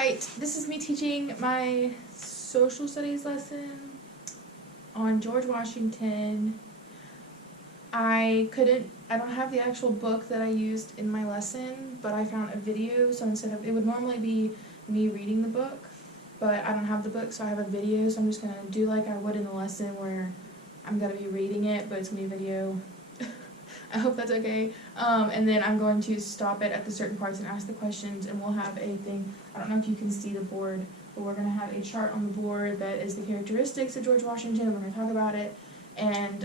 Alright, this is me teaching my social studies lesson on George Washington. I don't have the actual book that I used in my lesson, but I found a video, so it would normally be me reading the book, but I don't have the book, so I have a video, so I'm just going to do like I would in the lesson where I'm going to be reading it, but it's going to be a video. I hope that's okay. And then I'm going to stop it at the certain parts and ask the questions, and we'll have a thing. I don't know if you can see the board, but we're going to have a chart on the board that is the characteristics of George Washington. We're going to talk about it, and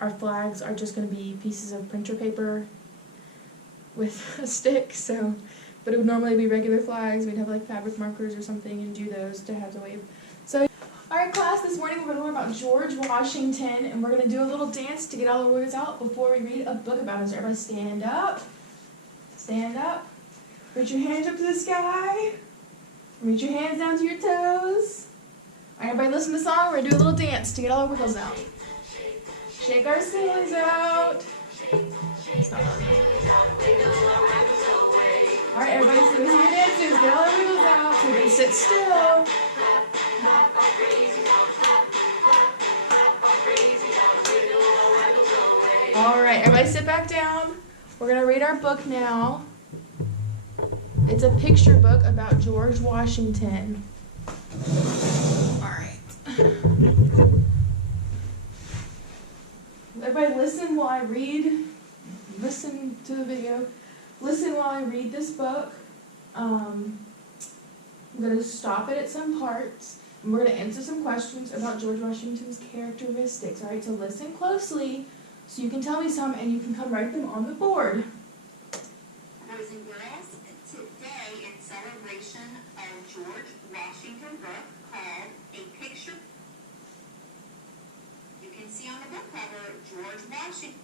our flags are just going to be pieces of printer paper with a stick. But it would normally be regular flags. We'd have like fabric markers or something and do those to have to wave. So. Alright class, this morning we're going to learn about George Washington, and we're going to do a little dance to get all the words out before we read a book about him. So everybody stand up. Stand up. Reach your hands up to the sky. Reach your hands down to your toes. Alright, everybody listen to the song. We're going to do a little dance to get all the wiggles out. Shake our hands out. Alright, everybody sing your dances. Get all the wiggles out. So we can sit still. Alright, everybody sit back down. We're going to read our book now. It's a picture book about George Washington. Alright. Everybody listen while I read. Listen to the video. Listen while I read this book. I'm going to stop it at some parts. And we're going to answer some questions about George Washington's characteristics. Alright, so listen closely. So you can tell me some, and you can come write them on the board. Boys and girls, today in celebration of George Washington book called A Picture. You can see on the book cover, George Washington.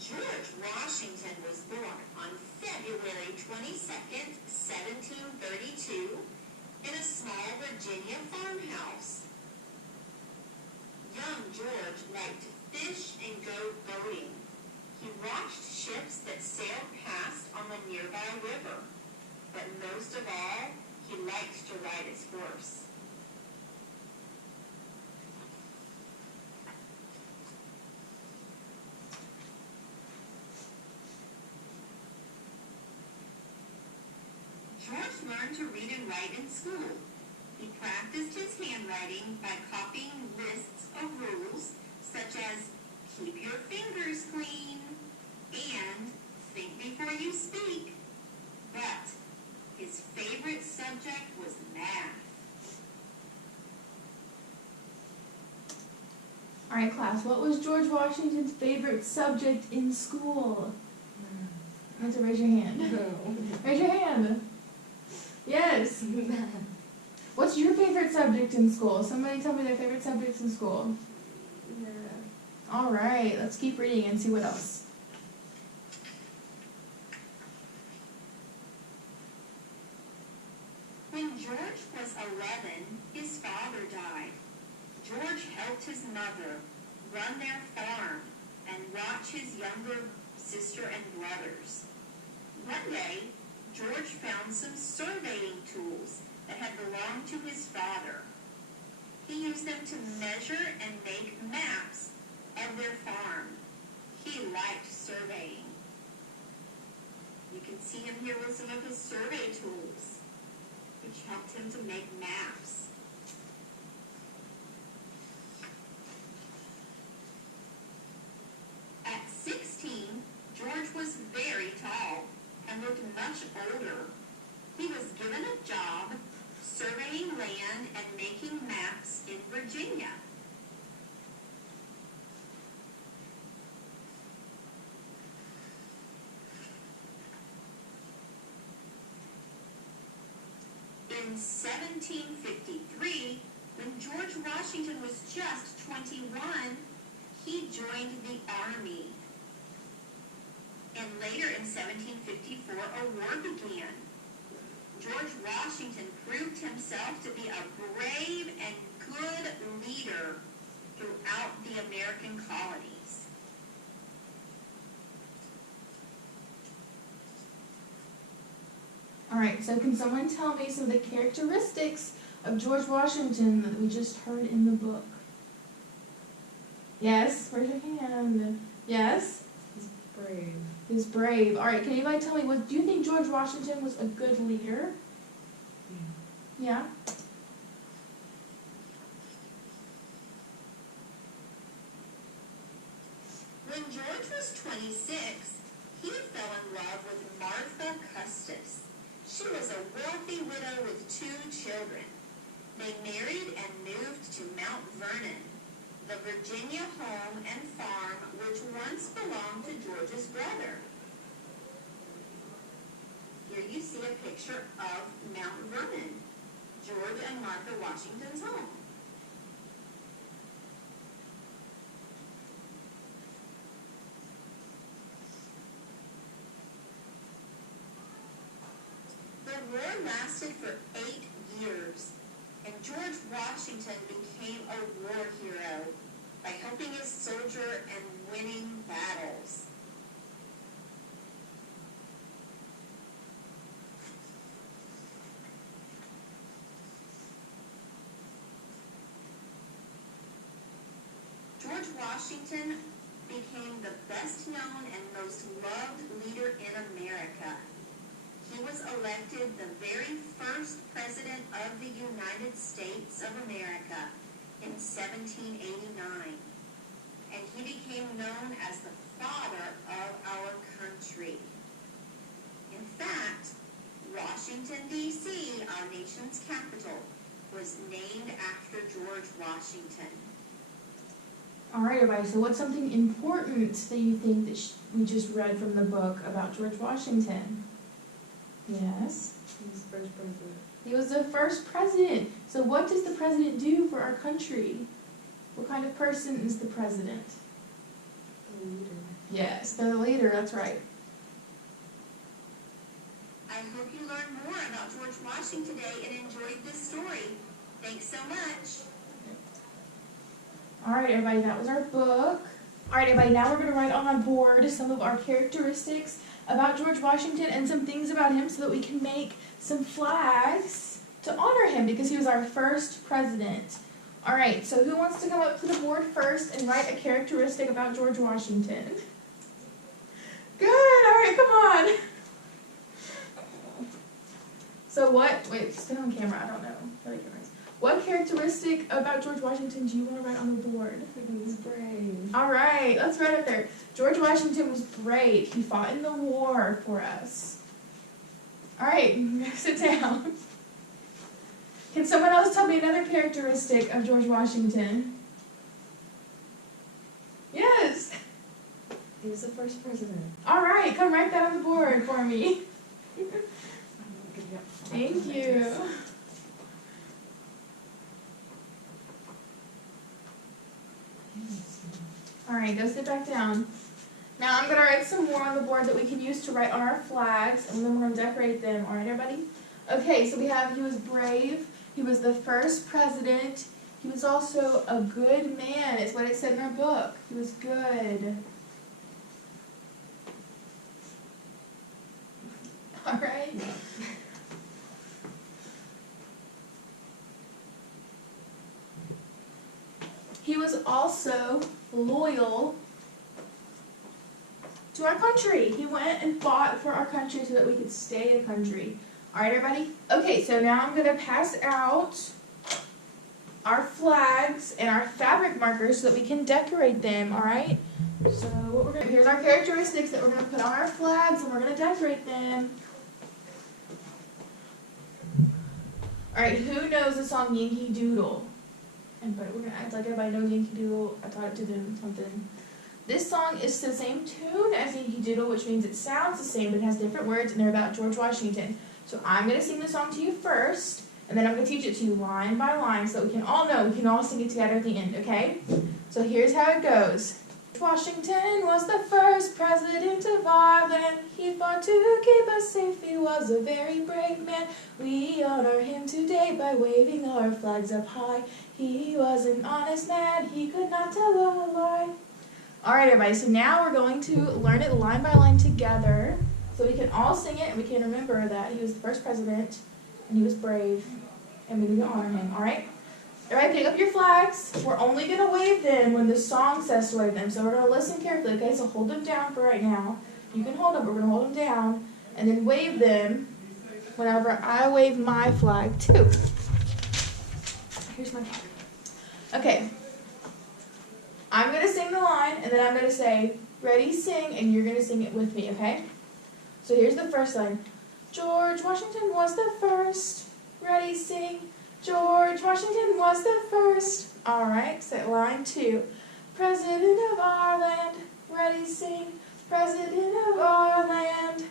George Washington was born on February 22nd, 1732. In a small Virginia farmhouse. Young George liked to fish and go boating. He watched ships that sailed past on the nearby river. But most of all, he liked to ride his horse. George learned to read and write in school. He practiced his handwriting by copying lists of rules, such as keep your fingers clean and think before you speak. But his favorite subject was math. Alright class, what was George Washington's favorite subject in school? You have to raise your hand. No. Raise your hand. Yes. What's your favorite subject in school? Somebody tell me their favorite subjects in school. Yeah. Alright, let's keep reading and see what else. When George was 11, his father died. George helped his mother run their farm and watch his younger sister and brothers. One day, George found some surveying tools that had belonged to his father. He used them to measure and make maps of their farm. He liked surveying. You can see him here with some of his survey tools, which helped him to make maps. At 16, George was very tall and looked much older. He was given a job surveying land and making maps in Virginia. In 1753, when George Washington was just 21, he joined the army. And later in 1754, a war began. George Washington proved himself to be a brave and good leader throughout the American colonies. Alright, so can someone tell me some of the characteristics of George Washington that we just heard in the book? Yes? Raise your hand. Yes? He's brave. He's brave. Alright, can anybody tell me, do you think George Washington was a good leader? Yeah? When George was 26, he fell in love with Martha Custis. She was a wealthy widow with 2 children. They married and moved to Mount Vernon, the Virginia home and farm which once belonged to George's brother. Here you see a picture of Mount Vernon, George and Martha Washington's home. The war lasted for 8 years, and George Washington became a war hero by helping his soldier and winning battles. George Washington became the best known and most loved leader in America. He was elected the very first president of the United States of America in 1789, and he became known as the father of our country. In fact, Washington, D.C., our nation's capital, was named after George Washington. Alright, everybody, so what's something important that you think that we just read from the book about George Washington? Yes? He was the first president. He was the first president. So what does the president do for our country? What kind of person is the president? The leader. Yes, they're the leader, that's right. I hope you learned more about George Washington today and enjoyed this story. Thanks so much. Alright, everybody, that was our book. Alright, everybody, now we're going to write on our board some of our characteristics about George Washington and some things about him so that we can make some flags to honor him because he was our first president. Alright, so who wants to come up to the board first and write a characteristic about George Washington? Good, alright, come on. So wait, stay on camera, I don't know. What characteristic about George Washington do you want to write on the board? He was brave. Alright, let's write it there. George Washington was brave. He fought in the war for us. Alright, sit down. Can someone else tell me another characteristic of George Washington? Yes. He was the first president. Alright, come write that on the board for me. Thank you. Alright, go sit back down. Now I'm going to write some more on the board that we can use to write on our flags, and then we're going to decorate them. Alright, everybody? Okay, so we have he was brave, he was the first president, he was also a good man, is what it said in our book. He was good. Alright? He was also loyal to our country. He went and fought for our country so that we could stay a country. Alright, everybody? Okay, so now I'm going to pass out our flags and our fabric markers so that we can decorate them, alright? So here's our characteristics that we're going to put on our flags and we're going to decorate them. Alright, who knows the song Yankee Doodle? But we're going to act like everybody knows Yankee Doodle. I taught it to them something. This song is the same tune as Yankee Doodle, which means it sounds the same, but it has different words, and they're about George Washington. So I'm going to sing the song to you first, and then I'm going to teach it to you line by line so that we can all know, we can all sing it together at the end, okay? So here's how it goes. Washington was the first president of our land. He fought to keep us safe. He was a very brave man. We honor him today by waving our flags up high. He was an honest man. He could not tell a lie. All right, everybody. So now we're going to learn it line by line together. So we can all sing it, and we can remember that he was the first president, and he was brave, and we need to honor him, all right? Everybody pick up your flags. We're only going to wave them when the song says to wave them, so we're going to listen carefully, okay? So hold them down for right now. You can hold them, but we're going to hold them down, and then wave them whenever I wave my flag, too. Here's my flag. Okay. I'm going to sing the line, and then I'm going to say, ready, sing, and you're going to sing it with me, okay? So here's the first line. George Washington was the first. Ready, sing. George Washington was the first. All right, so line 2. President of our land. Ready, sing. President of our land.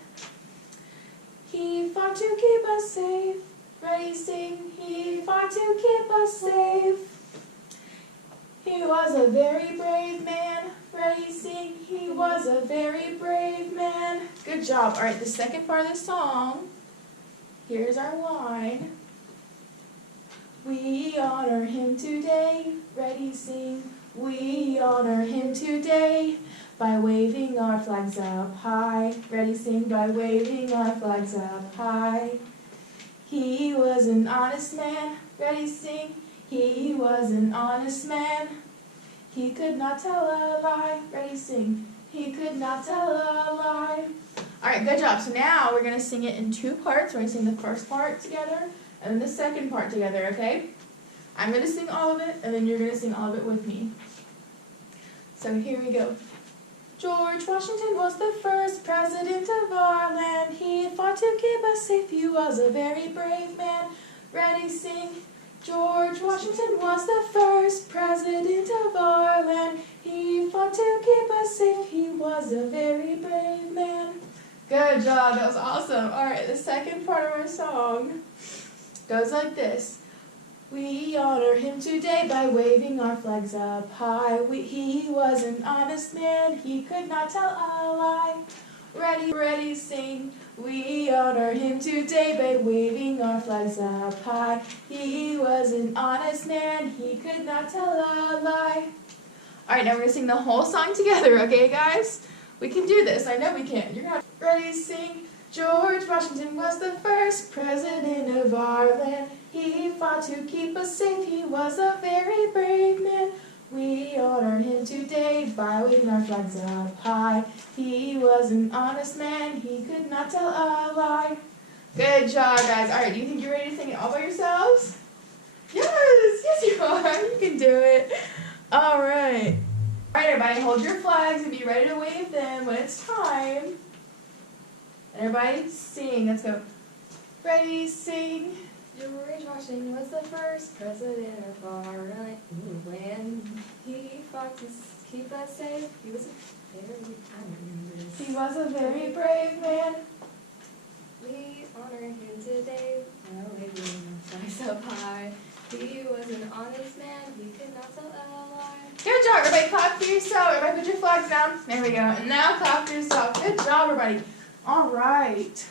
He fought to keep us safe. Ready, sing. He fought to keep us safe. He was a very brave man. Ready, sing. He was a very brave man. Good job. All right, the second part of the song. Here's our line. We honor him today. Ready, sing. We honor him today by waving our flags up high. Ready, sing. By waving our flags up high. He was an honest man. Ready, sing. He was an honest man. He could not tell a lie. Ready, sing. He could not tell a lie. All right, good job. So now we're going to sing it in 2 parts. We're going to sing the first part together and then the second part together, okay? I'm going to sing all of it, and then you're going to sing all of it with me. So here we go. George Washington was the first president of our land. He fought to keep us safe. He was a very brave man. Ready, sing. George Washington was the first president of our land. He fought to keep us safe. He was a very brave man. Good job. That was awesome. All right, the second part of our song goes like this. We honor him today by waving our flags up high. He was an honest man. He could not tell a lie. Ready, ready, sing. We honor him today by waving our flags up high. He was an honest man. He could not tell a lie. All right, now we're going to sing the whole song together, okay, guys? We can do this. I know we can. You're going to ready, sing. George Washington was the first president of our land. He fought to keep us safe. He was a very brave man. We honor him today by waving our flags up high. He was an honest man. He could not tell a lie. Good job, guys. All right, do you think you're ready to sing it all by yourselves? Yes, you are. You can do it. All right. All right, everybody, hold your flags and be ready to wave them when it's time. And everybody sing. Let's go. Ready, sing. George Washington was the first president of our land. He fought to keep us safe. He was a very, I don't remember this. He was a very brave man. We honor him today by waving our flags up high. He was an honest man. He could not tell a lie. Good job, everybody. Clap for yourself. Everybody put your flags down. There we go. And now clap for yourself. Good job, everybody. All right.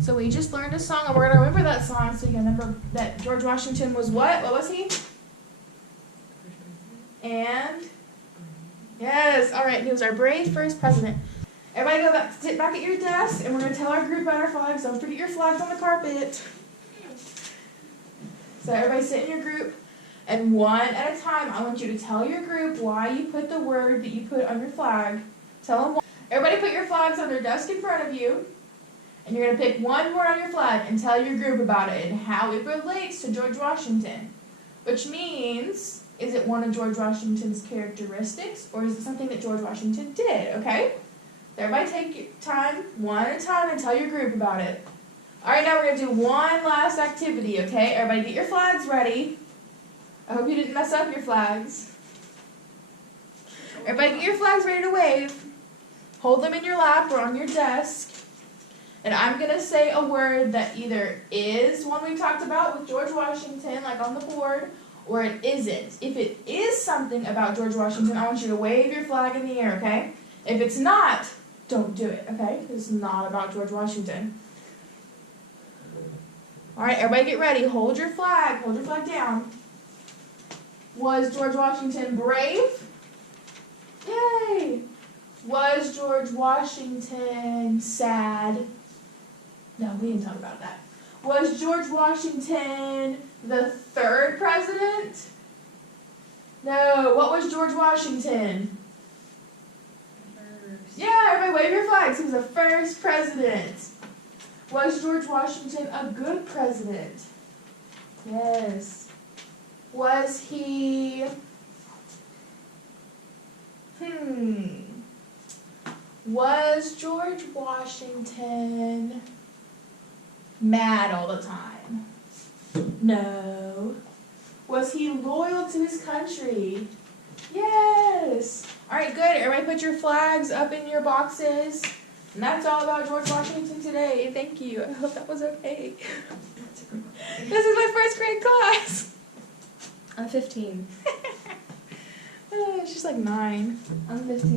So we just learned a song, and we're going to remember that song so you can remember that George Washington was what? What was he? And? Yes. All right. He was our brave first president. Everybody go back, sit back at your desk, and we're going to tell our group about our flags. Don't forget your flags on the carpet. So everybody sit in your group, and one at a time, I want you to tell your group why you put the word that you put on your flag. Tell them why. Everybody put your flags on their desk in front of you, and you're going to pick one word on your flag and tell your group about it and how it relates to George Washington. Which means, is it one of George Washington's characteristics, or is it something that George Washington did, okay? So everybody take your time, one at a time, and tell your group about it. All right, now we're going to do one last activity, okay? Everybody get your flags ready. I hope you didn't mess up your flags. Everybody get your flags ready to wave. Hold them in your lap or on your desk. And I'm going to say a word that either is one we talked about with George Washington, like on the board, or it isn't. If it is something about George Washington, I want you to wave your flag in the air, okay? If it's not, don't do it, okay? It's not about George Washington. All right, everybody get ready. Hold your flag. Hold your flag down. Was George Washington brave? Yay! Was George Washington sad? No, we didn't talk about that. Was George Washington the third president? No, what was George Washington? First. Yeah, everybody wave your flags. He was the first president. Was George Washington a good president? Yes. Was he... Was George Washington mad all the time? No. Was he loyal to his country? Yes. All right, good. Everybody put your flags up in your boxes. And that's all about George Washington today. Thank you. I hope that was okay. This is my first grade class. I'm 15. She's like 9. I'm 15.